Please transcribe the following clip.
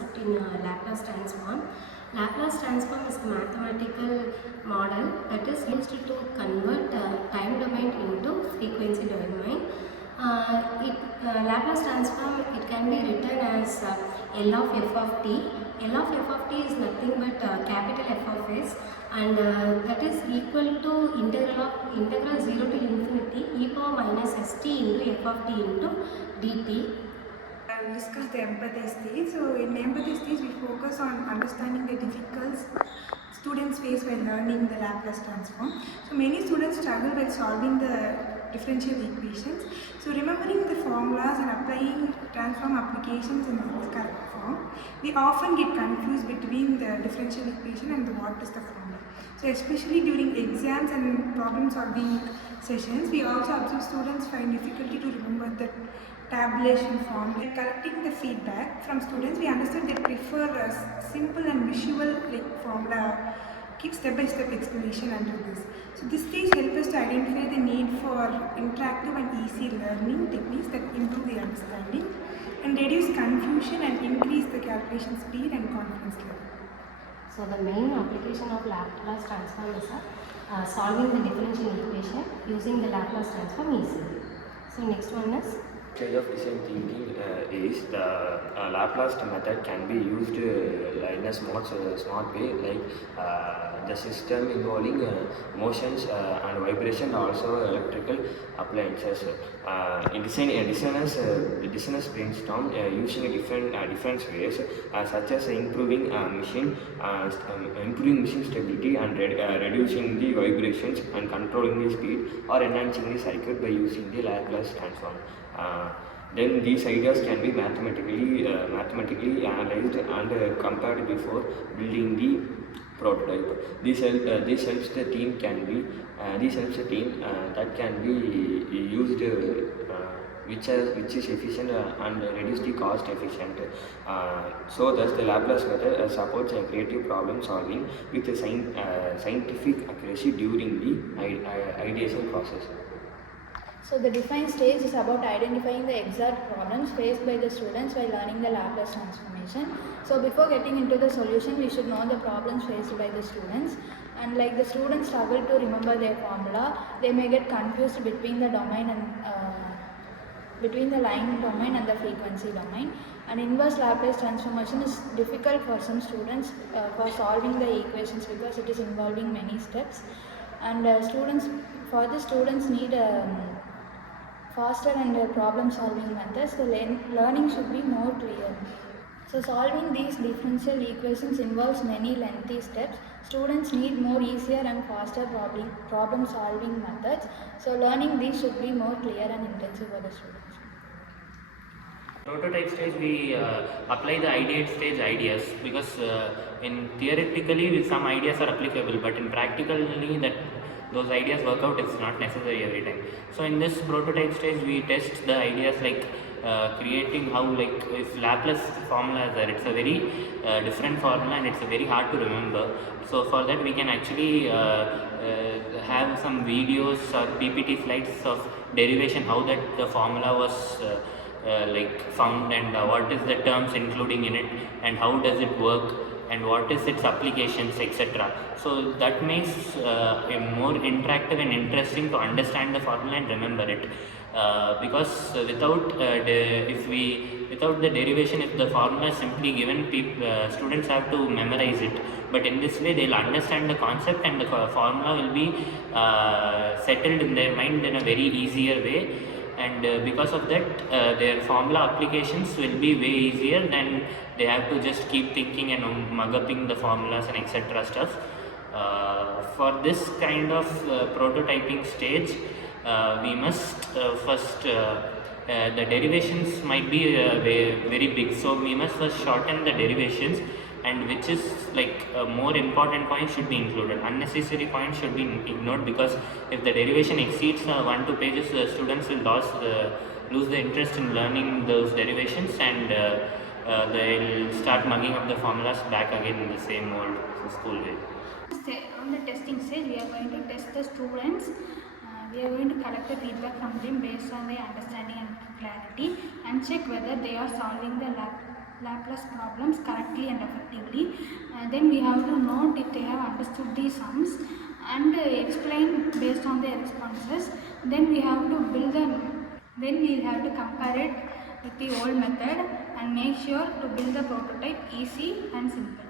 concept in Laplace transform. Laplace transform is a mathematical model that is used to convert time domain into frequency domain. Laplace transform, it can be written as L of f of t. L of f of t is nothing but capital F of s, and that is equal to integral 0 to infinity e power minus st into f of t into dt. I will discuss the empathize stage. So in empathize stage, we focus on understanding the difficulties students face when learning the Laplace transform. So many students struggle while solving the differential equations. So remembering the formulas and applying transform applications in the correct form, they often get confused between the differential equation and what is the formula. So especially during exams and problem solving sessions, we also observe students find difficulty to remember the tabulation form. By collecting the feedback from students, we understood they prefer a simple and visual formula, keep step-by-step explanation under this. So this stage helps us to identify the need for interactive and easy learning techniques that improve the understanding and reduce confusion and increase the calculation speed and confidence level. So the main application of Laplace transform is solving the differential equation using the Laplace transform easily. So next one is stage of design thinking is the Laplace method can be used in a smart way, like the system involving motions and vibration, also electrical appliances. Designers brainstorm using different ways, such as improving machine stability and reducing the vibrations and controlling the speed, or enhancing the circuit by using the Laplace transform. Then these ideas can be mathematically analyzed and compared before building the prototype. This helps the team that can be used which is efficient and reduce the cost efficient. So thus the Laplace method supports creative problem solving with a scientific accuracy during the ideation process. So the define stage is about identifying the exact problems faced by the students while learning the Laplace transformation. So before getting into the solution, we should know the problems faced by the students. And like the students struggle to remember their formula, they may get confused between the domain and between the line domain and the frequency domain. And inverse Laplace transformation is difficult for some students for solving the equations because it is involving many steps. And students need faster and problem solving methods. The learning should be more clear. So solving these differential equations involves many lengthy steps. Students need more easier and faster problem solving methods. So learning these should be more clear and intensive for the students. Prototype stage, we apply the ideate stage ideas, because in theoretically some ideas are applicable, but in practically those ideas work out, it's not necessary every time. So in this prototype stage, we test the ideas like creating how, like if Laplace formula is there, it's a very different formula and it's very hard to remember. So for that we can actually have some videos or PPT slides of derivation, how that the formula was found, and what is the terms including in it, and how does it work, and what is its applications, etc. So that makes it more interactive and interesting to understand the formula and remember it. Because without the derivation, if the formula is simply given, students have to memorize it. But in this way, they'll understand the concept, and the formula will be settled in their mind in a very easier way. And because of that, their formula applications will be way easier than they have to just keep thinking and mug-upping the formulas and etc. stuff. For this kind of prototyping stage, we must first, the derivations might be very big, so we must first shorten the derivations, and which is like a more important point should be included. Unnecessary points should be ignored, because if the derivation exceeds 1-2 pages, the students will lose the interest in learning those derivations, and they'll start mugging up the formulas back again in the same old school way. On the testing stage, we are going to test the students. We are going to collect the feedback from them based on their understanding and clarity, and check whether they are solving the Laplace problems correctly and effectively. Then we have to note if they have understood the sums and explain based on their responses. Then we have to build them. Then we have to compare it with the old method and make sure to build the prototype easy and simple.